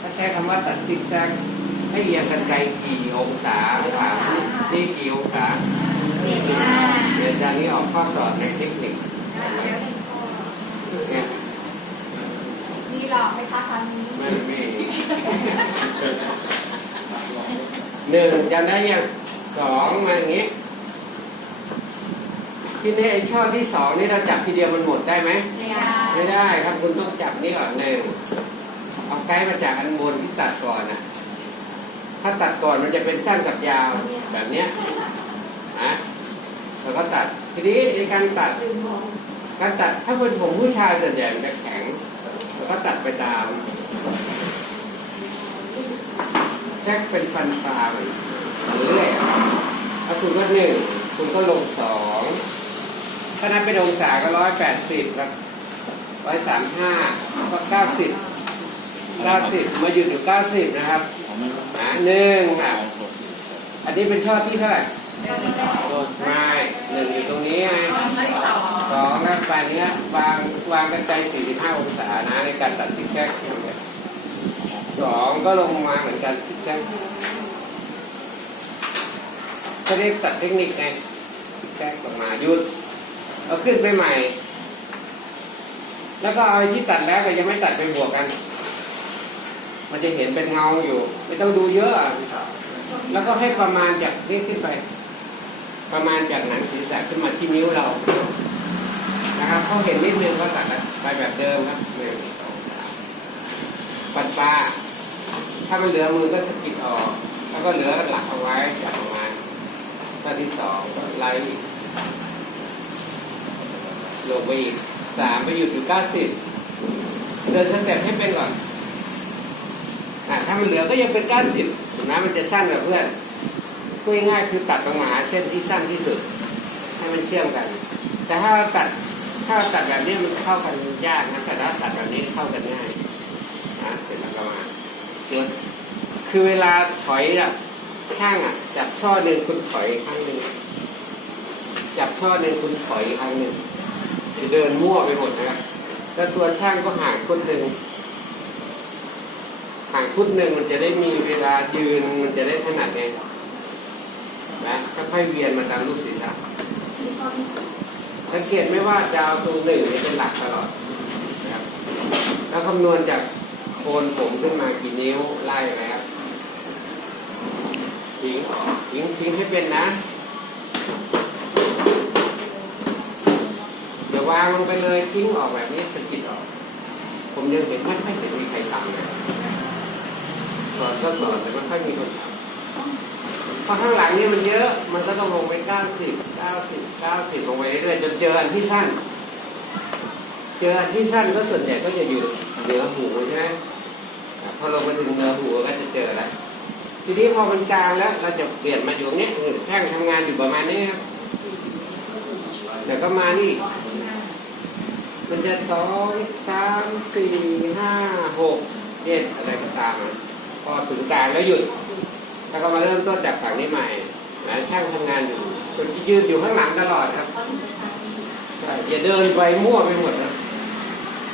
ถ้าใช้คำว่าตัดซิกแซกให้เอียงกันไกลกี่องศาถามนี่กี่องศาเดี๋ยวจารย์นี้ออกข้อสอบในเทคนิคเนี่ยมีหลอกไหมคะคำนี้ไม่ไม่หนึ่งจำได้ยังสองมาอย่างนี้ทีนี้ไอ้ช่อที่สองนี่เราจับทีเดียวมันหมดได้ไหมไม่ได้ไม่ได้ครับคุณต้องจับนี่ก่อนหนึ่ง ไกด์มาจากอันบนที่ตัดก่อนนะถ้าตัดก่อนมันจะเป็นสั้นกับยาวแบบเนี้ยนะแล้วก็ตัด ทีนี้ในการตัด การตัดถ้าเป็นผมผู้ชายส่วนใหญ่มันจะแข็ง แล้วก็ตัดไปตามแช็คเป็นฟันปลาเหมือนมันเรื่อยถ้าคุณก็หนึ่งคุณก็ลงสองถ้านับเป็นองศาก็ร้อยแปดสิบครับร้อยสามห้าก็เก้าสิบ เก้าสิบมาหยุดอยู่เก้าสิบนะครับอ่าหนึ่งอะอันนี้เป็นช่อที่เท่าไหร่ไม่หนึ่งอยู่ตรงนี้ไงสองนะปลายเนี้ยวางวางกันไกล45องศานะในการตัดซิกแซกสองก็ลงมาเหมือนกันซิกแซกก็เรียกตัดเทคนิคไงซิกแซกลงมาหยุดเอาขึ้นไปใหม่ แล้วก็เอาที่ตัดแล้วก็ยังไม่ตัดไปบวกกัน มันจะเห็นเป็นเงาอยู่ ไม่ต้องดูเยอะแล้วก็ให้ประมาณจากนี้ขึ้นไป ประมาณจากหนังศีรษะขึ้นมาที่นิ้วเรา นะครับเขาเห็นนิดนึงก็ตัดไปแบบเดิมครับหนึ่งสองสามปัดปลาถ้ามันเหลือมือก็สะกิดออก แล้วก็เหลือหลักเอาไว้จับออกมาณข้อที่สองก็ไล่ลงไปอีกสามไปหยุดอยู่เก้าสิบเดินสเต็ปให้เป็นก่อน ถ้ามันเหลือก็ยังเป็นเก้าสิบถึงแม้มันจะสั้นกว่าเพื่อนพูดง่ายคือตัดตรงมาหาเส้นที่สั้นที่สุด ให้มันเชื่อมกัน แต่ถ้าเราตัดถ้าเราตัดแบบนี้มันเข้ากันยากนะแต่ถ้าตัดแบบนี้เข้ากันง่ายนะเสร็จแล้วก็มาเชื่อมคือเวลาถอยแบบข้างอะจับช่อหนึ่งคุณถอยครั้งหนึ่งจับช่อหนึ่งคุณถอยครั้งหนึ่งจะเดินมั่วไปหมดนะครับแล้วตัวช่างก็ห่างฟุตหนึ่ง ห่างฟุตหนึ่งมันจะได้มีเวลายืนมันจะได้ถนัดไงนะค่อยๆเวียนมาตามลูกศีรษะสังเกตไม่ว่าจะเอาตรงหนึ่งเนี่ยเป็นหลักตลอดนะครับแล้วคำนวณจากโคนผมขึ้นมากี่นิ้วไล่ไปครับทิ้งทิ้งทิ้งให้เป็นนะเดี๋ยววางลงไปเลยทิ้งออกแบบนี้สะกิดออก ผมยังเห็นไม่ค่อยเห็นมีใครทำนะ สอนก็สอนแต่ไม่ค่อยมีคนทำเพราะข้างหลังนี่มันเยอะ มันก็ต้องลงไปเก้าสิบเก้าสิบเก้าสิบลงไปเรื่อยๆจนเจออันที่สั้น เจออันที่สั้นก็ส่วนใหญ่ก็จะอยู่เหนือหูใช่ไหมพอลงไปถึงเหนือหูก็จะเจออะไรทีนี้พอมันกลางแล้วเราจะเปลี่ยนมาอยู่ตรงนี้ช่างทำงานอยู่ประมาณนี้ครับเดี๋ยวก็มานี่ มันจะสองสามสี่ห้าหกเจ็ดอะไรก็ตามอะ พอถึงกลางแล้วหยุด แล้วก็มาเริ่มต้นจากฝั่งนี้ใหม่นะช่างทำงานอยู่คนที่ยืนอยู่ข้างหลังตลอดครับอย่าเดินไปมั่วไปหมดนะ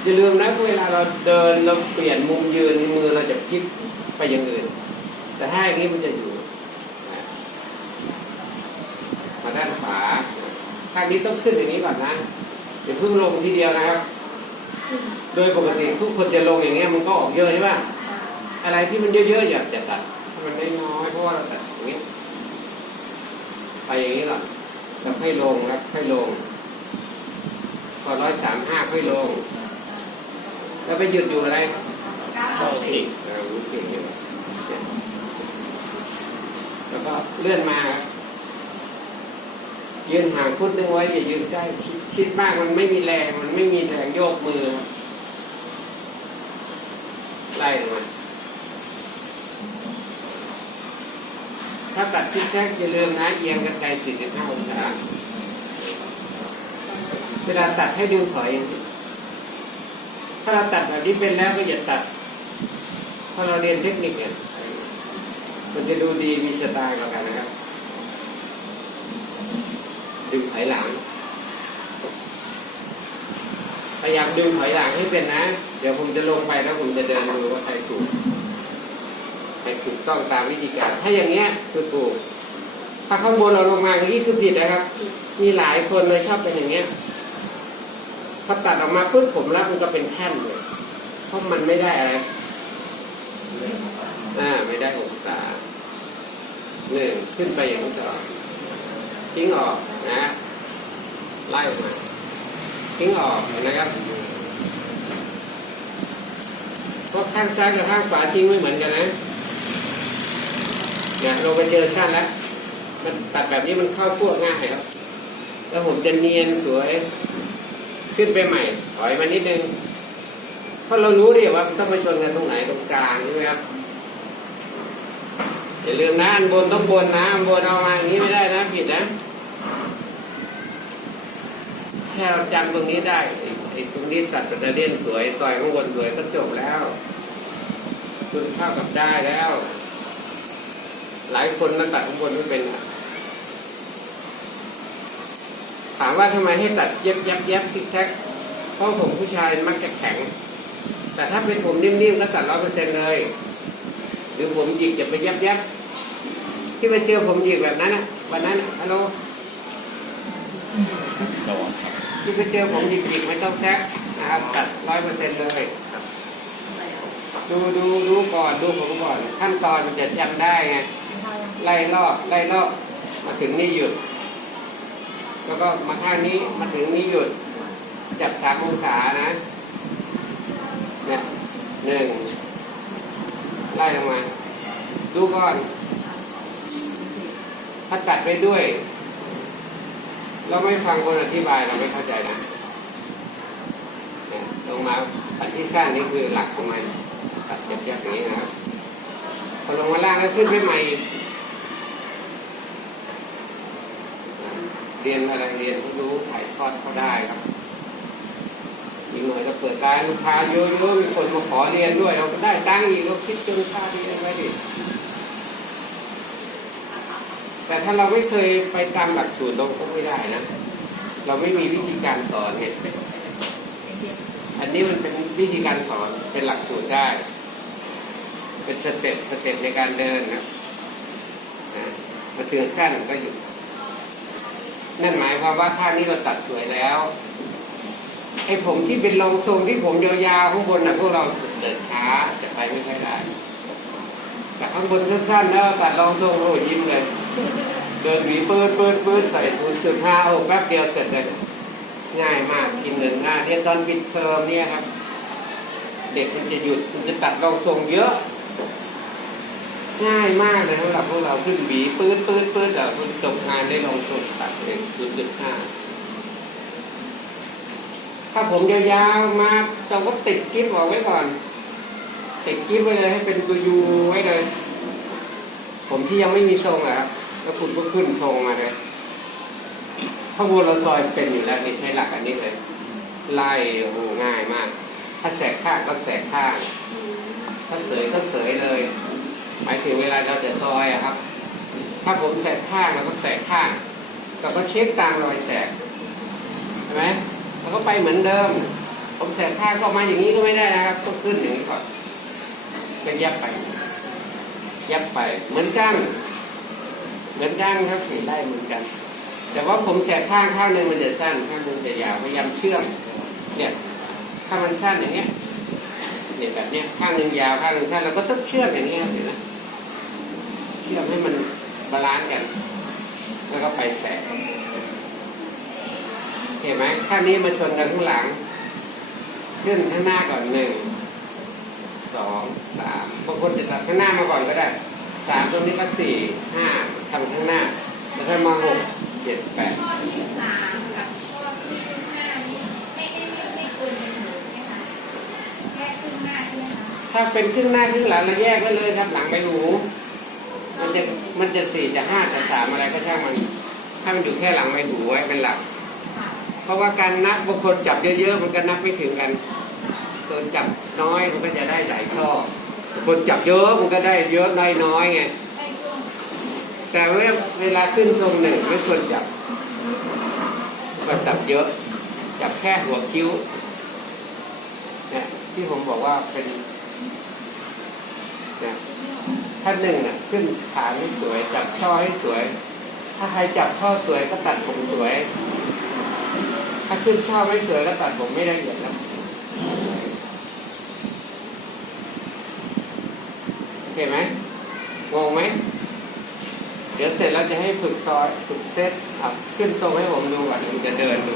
อย่าลืมนะเวลาเราเดินเราเปลี่ยนมุมยืนมือเราจะพลิกไปอย่างอื่น แต่ถ้าอย่างนี้มันจะอยู่มาด้านขวาข้างนี้ต้องขึ้นอย่างนี้ก่อนนะอย่าเพิ่งลงทีเดียวนะครับ โดยปกติทุกคนจะลงอย่างเงี้ยมันก็ออกเยอะใช่ป่ะ อะไรที่มันเยอะๆอย่าจะตัดให้มันน้อยๆเพราะว่าเราตัดอย่างนี้ไปอย่างนี้ก่อนแล้วค่อยลงครับค่อยลง พอร้อยสามห้าค่อยลง แล้วไปหยุดอยู่อะไรเก้าสิบเออรู้เก่งอยู่แล้วก็เลื่อนมาครับยืนห่างฟุตนึงไว้อย่ายืนใกล้ชิดชิดมากมันไม่มีแรง มันไม่มีแรงโยกมือครับไล่ลงมา ถ้าตัดทิศแท้อย่าลืมนะเอียงกันไกล45องศาเวลาตัดให้ดึงถอยอย่างนี้ถ้าเราตัดแบบนี้เป็นแล้วก็อย่าตัดถ้าเราเรียนเทคนิคเนี่ยมันจะดูดีมีสไตล์กว่ากันนะครับดึงถอยหลังพยายามดึงถอยหลังให้เป็นนะ เดี๋ยวผมจะลงไปแล้วผมจะเดินดูว่าใครถูกใครถูก ต้องตามวิธีการ ถ้าอย่างเงี้ยคือถูก ถ้าข้างบนเราลงมาอย่างนี้คือผิดนะครับ มีหลายคนเลยชอบเป็นอย่างเงี้ยพอตัดออกมาปุ๊บผมแล้วมันก็เป็นแท่นเลยเพราะมันไม่ได้อะไรอ่าไม่ได้องศาหนึ่งขึ้นไปอย่างนี้ต่อทิ้งออกนะไล่ออกมาทิ้งออกเห็นะครับเพราะข้างซ้ายกับข้างขวาทิ้งไม่เหมือนกันนะ เราไปเจอชั้นแล้วมันตัดแบบนี้มันเข้าพวกง่ายครับ แล้วผมจะเนียนสวยขึ้นไปใหม่ ถอยมานิดนึงเพราะเรารู้ดิว่ามันต้องมาชนกันตรงไหนตรงกลางใช่ไหมครับอย่าลืมนะอันบนต้องบนนะอันบนเอามาอย่างนี้ไม่ได้นะผิดนะแค่เราจำตรงนี้ได้ไอ้ตรงนี้ตัดป็นเลียนสวยซอยข้างบนสวยก็จบแล้ว คุณเข้ากับได้แล้ว หลายคนนั้นตัดข้างบนไม่เป็น ถามว่าทำไมให้ตัดเย็บเย็บเย็บซิกแซกเพราะผมผู้ชายมักจะแข็ง แต่ถ้าเป็นผมนิ่มๆก็ตัดร้อยเปอร์เซ็นต์เลย หรือผมหยิกจะไปเย็บเย็บที่ไปเจอผมหยิกแบบนั้นนะวันนั้นฮัลโหลที่ไปเจอผมหยิกๆไม่ต้องแซกนะครับตัดร้อยเปอร์เซ็นต์เลยดูดูดูก่อนดูผมก่อน ขั้นตอนมันจะจำได้ไง ไล่ลอกไล่ลอกมาถึงนี่หยุด แล้วก็มาข้างนี้มาถึงนี่หยุด จับสามองศานะเนี่ยหนึ่งไล่ลงมา ดูก่อนถ้าตัดไปด้วย เราไม่ฟังคนอธิบายเราไม่เข้าใจนะเนี่ยลงมาตัดที่สั้นนี่คือหลักของมันตัดเย็บๆอย่างนี้นะครับพอลงมาล่างแล้วขึ้นไปใหม่อีก เรียนอะไรเรียนก็รู้ถ่ายทอดเขาได้ครับอีกหน่อยจะเปิดร้านลูกค้าเยอะๆมีคนมาขอเรียนด้วย เราก็ได้ตังอีกเราคิดจนค่าเรียนไว้ดิแต่ถ้าเราไม่เคยไปตามหลักสูตรเราก็ไม่ได้นะ เราไม่มีวิธีการสอนเนี่ยอันนี้มันเป็นวิธีการสอนเป็นหลักสูตรได้ เป็นสเต็ปสเต็ปในการเดินนะมาถึงสั้นก็หยุด นั่นหมายความว่าท่านี้เราตัดสวยแล้วไอ้ผมที่เป็นรองทรงที่ผมยาวๆข้างบนนะพวกเราเดินช้าจะไปไม่ค่อยได้แต่ข้างบนสั้นๆแล้วตัดรองทรงโอ้ยิ้มเลยเดินหวีปืดปืดปืดใส่ศูนย์จุดห้าโอ้แป๊บเดียวเสร็จเลยง่ายมากกินเงินง่ายเรียตอนปิดเทอมเนี่ยครับ เด็กมันจะหยุดมันจะตัดรองทรงเยอะ ง่ายมากเลยสำหรับพวกเราขึ้นหวีปืดปืดปืดแต่คุณจบงานได้รองทรงตัดเองศูนย์จุดห้าถ้าผมยาวๆมาเราก็ติดกิ๊บออกไว้ก่อน ติดกิ๊บไว้เลยให้เป็นตัวยูไว้เลย ผมที่ยังไม่มีทรงอะแล้วคุณก็ขึ้นทรงมาเลยข้างบนเราซอยเป็นอยู่แล้วนี่ใช้หลักอันนี้เลยไล่โอ้โหง่ายมาก ถ้าแสกข้างก็แสกข้าง ถ้าเสยก็เสยเลย หมายถึงเวลาเราจะซอยอะครับ ถ้าผมแสกข้างเราก็แสกข้างเราก็เช็คตามรอยแสกใช่ไหมเราก็ไปเหมือนเดิม ผมแสกข้างก็มาอย่างนี้ก็ไม่ได้นะครับต้องขึ้นอย่างนี้ก่อนก็ยับไป ยับไป เหมือนกัน เหมือนกันครับเห็นได้เหมือนกัน แต่ว่าผมแสกข้างข้างหนึ่งมันจะสั้นข้างหนึ่งจะยาวพยายามเชื่อมเนี่ยถ้ามันสั้นอย่างเงี้ยเนี่ยแบบเนี้ยข้างหนึ่งยาวข้างหนึ่งสั้นเราก็ต้องเชื่อมอย่างเงี้ยครับเห็นไหม เชื่อมให้มันบาลานซ์กัน แล้วก็ไปแสกเห็นไหมข้างนี้มาชนกันข้างหลัง ขึ้นข้างหน้าก่อนหนึ่งสองสามบางคนจะตัดข้างหน้ามาก่อนก็ได้สามตรงนี้ก็สี่ห้าทำข้างหน้าแล้วก็มาหกเจ็ดแปดข้อที่สามกับข้อที่ห้าไม่ไม่ไม่ไม่เป็นหรือไหมคะแยกขึ้นหน้าใช่ไหมคะถ้าเป็นครึ่งหน้าครึ่งหลังเราแยกไว้เลยครับหลังไม่รู้ มันจะมันจะสี่จะห้าจะสามอะไรก็ช่างมันถ้ามันอยู่แค่หลังไม่ถูไว้เป็นหลัก เพราะว่าการนับบางคนจับเยอะๆมันก็นับไม่ถึงกันคนจับน้อยมันก็จะได้หลายช่อคนจับเยอะมันก็ได้เยอะน้อยน้อยไงแต่เวลาขึ้นทรงหนึ่งไม่ควรจับก็จับเยอะ จับแค่หัวคิ้วเนี่ยที่ผมบอกว่าเป็นเนะ ท่านหนึ่งน่ะขึ้นฐาให้สวย จับช่อให้สวย ถ้าใครจับช่อสวยก็ตัดผมสวย ถ้าขึ้นช่อไม่สวยก็ตัดผมไม่ได้เอียดแล้วโอเคไหมงงไหมเดี๋ยวเสร็จแล้วจะให้ฝึกซอยฝึกเซตขึ้นทรงให้ผมดูก่อนผมจะเดินดู